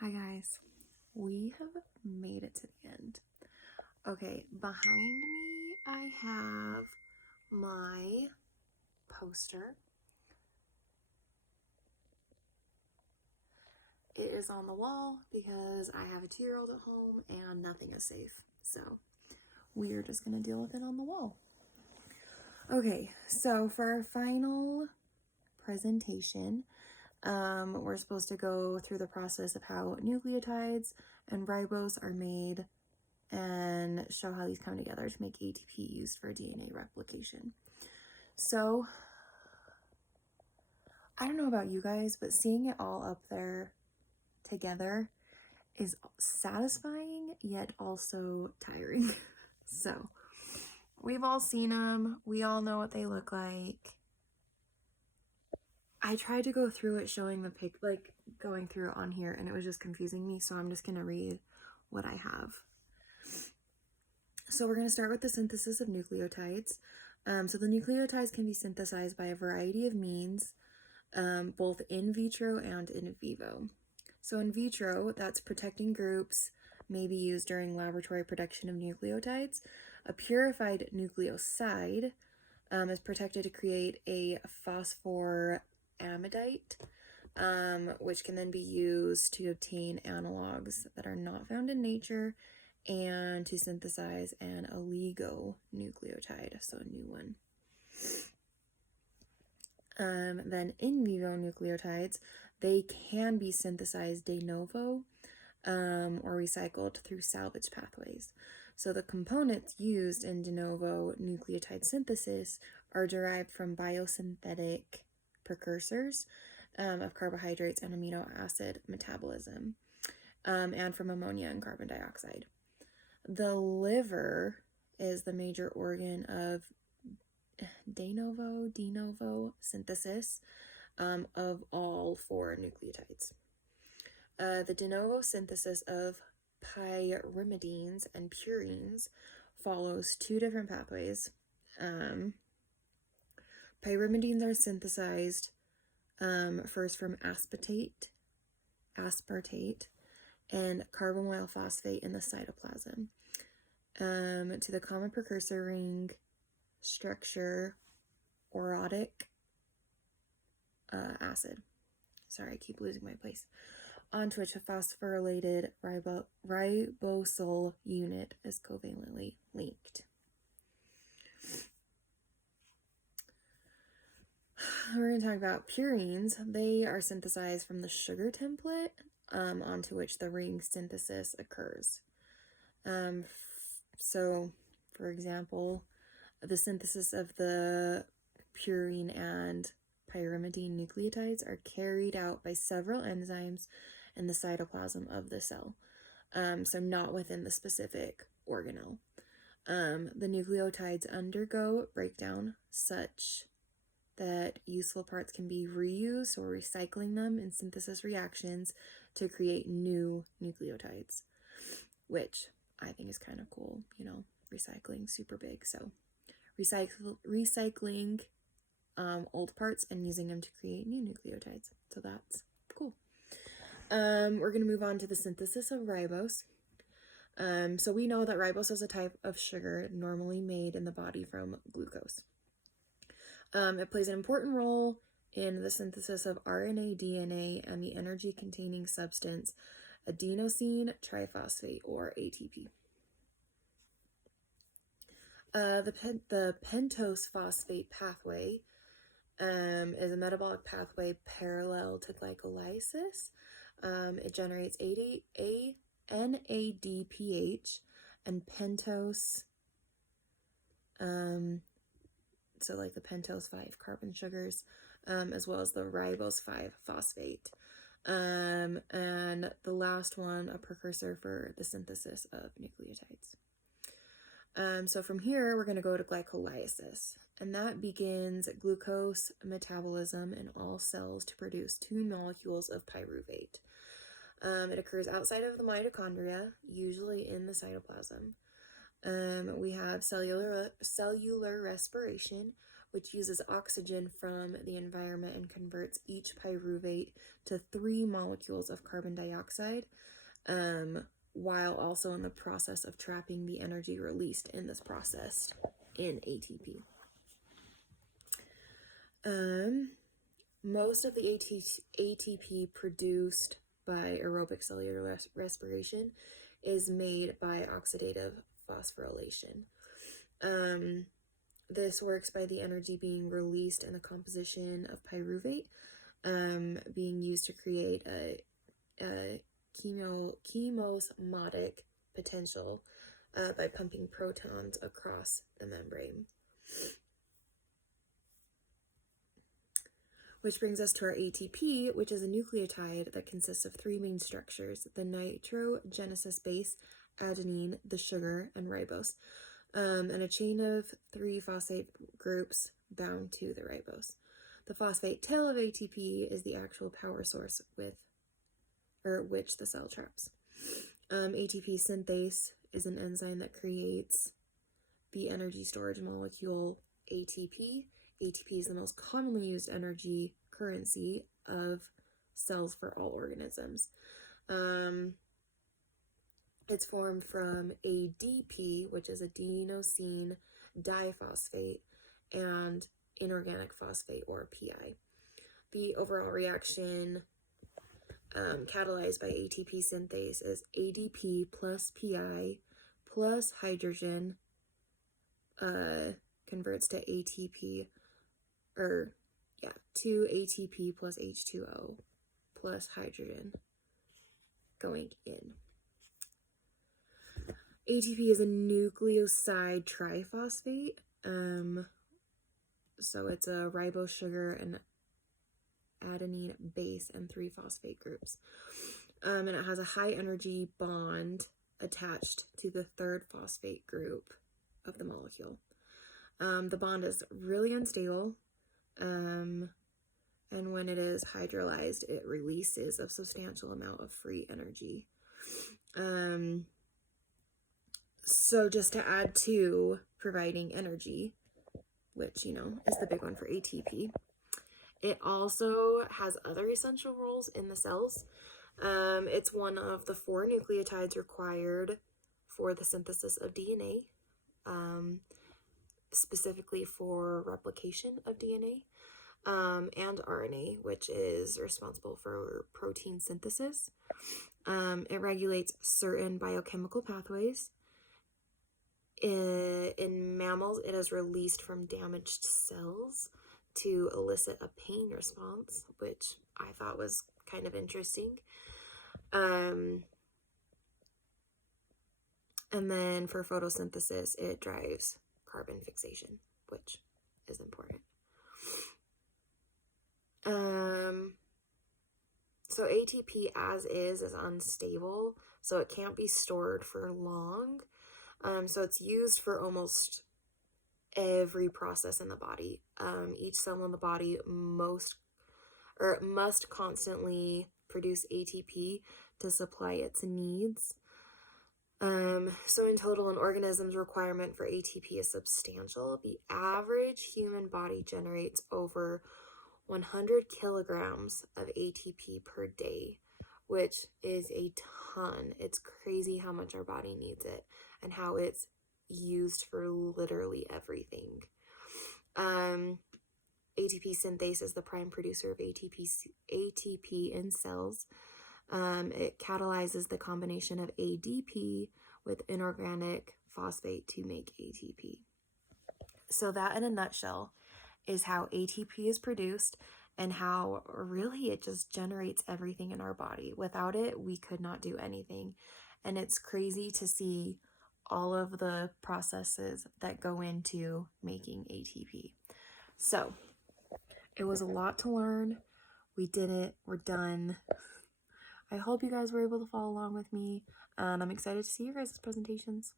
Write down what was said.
Hi guys, we have made it to the end. Okay, behind me I have my poster. It is on the wall because I have a 2-year-old at home and nothing is safe. So we are just going to deal with it on the wall. Okay, so for our final presentation, we're supposed to go through the process of how nucleotides and ribose are made and show how these come together to make ATP used for DNA replication. So, I don't know about you guys, but seeing it all up there together is satisfying yet also tiring. So, we've all seen them. We all know what they look like. I tried to go through it showing the going through it on here, and it was just confusing me, so I'm just going to read what I have. So we're going to start with the synthesis of nucleotides. So the nucleotides can be synthesized by a variety of means, both in vitro and in vivo. So in vitro, that's protecting groups may be used during laboratory production of nucleotides. A purified nucleoside is protected to create a phosphoramidite, which can then be used to obtain analogs that are not found in nature and to synthesize an oligonucleotide, so a new one. Then in vivo nucleotides, they can be synthesized de novo or recycled through salvage pathways. So the components used in de novo nucleotide synthesis are derived from biosynthetic precursors of carbohydrates and amino acid metabolism, and from ammonia and carbon dioxide. The liver is the major organ of de novo synthesis of all 4 nucleotides. The de novo synthesis of pyrimidines and purines follows 2 different pathways. Pyrimidines are synthesized first from aspartate, and carbamoyl phosphate in the cytoplasm to the common precursor ring structure orotic acid. Sorry, I keep losing my place. Onto which a phosphorylated ribosyl unit is covalently linked. We're going to talk about purines. They are synthesized from the sugar template onto which the ring synthesis occurs. So, for example, the synthesis of the purine and pyrimidine nucleotides are carried out by several enzymes in the cytoplasm of the cell, so not within the specific organelle. The nucleotides undergo breakdown such that useful parts can be reused or recycling them in synthesis reactions to create new nucleotides, which I think is kind of cool, recycling, super big. So recycling old parts and using them to create new nucleotides. So that's cool. We're going to move on to the synthesis of ribose. So we know that ribose is a type of sugar normally made in the body from glucose. It plays an important role in the synthesis of RNA, DNA, and the energy-containing substance adenosine triphosphate, or ATP. The pentose phosphate pathway is a metabolic pathway parallel to glycolysis. It generates NADPH and pentose, so like the pentose 5 carbon sugars, as well as the ribose 5 phosphate. And the last one, a precursor for the synthesis of nucleotides. So from here, we're going to go to glycolysis, and that begins glucose metabolism in all cells to produce 2 molecules of pyruvate. It occurs outside of the mitochondria, usually in the cytoplasm. We have cellular respiration, which uses oxygen from the environment and converts each pyruvate to 3 molecules of carbon dioxide, while also in the process of trapping the energy released in this process in ATP. Most of the ATP produced by aerobic cellular respiration is made by oxidative phosphorylation. This works by the energy being released in the composition of pyruvate, being used to create a chemosmotic potential by pumping protons across the membrane. Which brings us to our ATP, which is a nucleotide that consists of 3 main structures: the nitrogenesis base, adenine, the sugar, and ribose, and a chain of 3 phosphate groups bound to the ribose. The phosphate tail of ATP is the actual power source which the cell traps. ATP synthase is an enzyme that creates the energy storage molecule ATP. ATP is the most commonly used energy currency of cells for all organisms. It's formed from ADP, which is adenosine diphosphate, and inorganic phosphate, or PI. The overall reaction catalyzed by ATP synthase is ADP plus PI plus hydrogen converts to ATP, 2 ATP plus H2O plus hydrogen going in. ATP is a nucleoside triphosphate, so it's a ribose sugar and adenine base and 3 phosphate groups, and it has a high energy bond attached to the 3rd phosphate group of the molecule. The bond is really unstable, and when it is hydrolyzed, it releases a substantial amount of free energy. So just to add to providing energy, which, is the big one for ATP, it also has other essential roles in the cells. It's one of the 4 nucleotides required for the synthesis of DNA, specifically for replication of DNA, and RNA, which is responsible for protein synthesis. It regulates certain biochemical pathways. In mammals, it is released from damaged cells to elicit a pain response, which I thought was kind of interesting. And then for photosynthesis, it drives carbon fixation, which is important. So ATP as is unstable, so it can't be stored for long. So it's used for almost every process in the body. Each cell in the body must constantly produce ATP to supply its needs. So in total, an organism's requirement for ATP is substantial. The average human body generates over 100 kilograms of ATP per day, which is a ton. It's crazy how much our body needs it and how it's used for literally everything. ATP synthase is the prime producer of ATP in cells. It catalyzes the combination of ADP with inorganic phosphate to make ATP. So that, in a nutshell, is how ATP is produced and how really it just generates everything in our body. Without it, we could not do anything. And it's crazy to see all of the processes that go into making ATP. So it was a lot to learn. We did it. We're done. I hope you guys were able to follow along with me, and I'm excited to see your guys' presentations.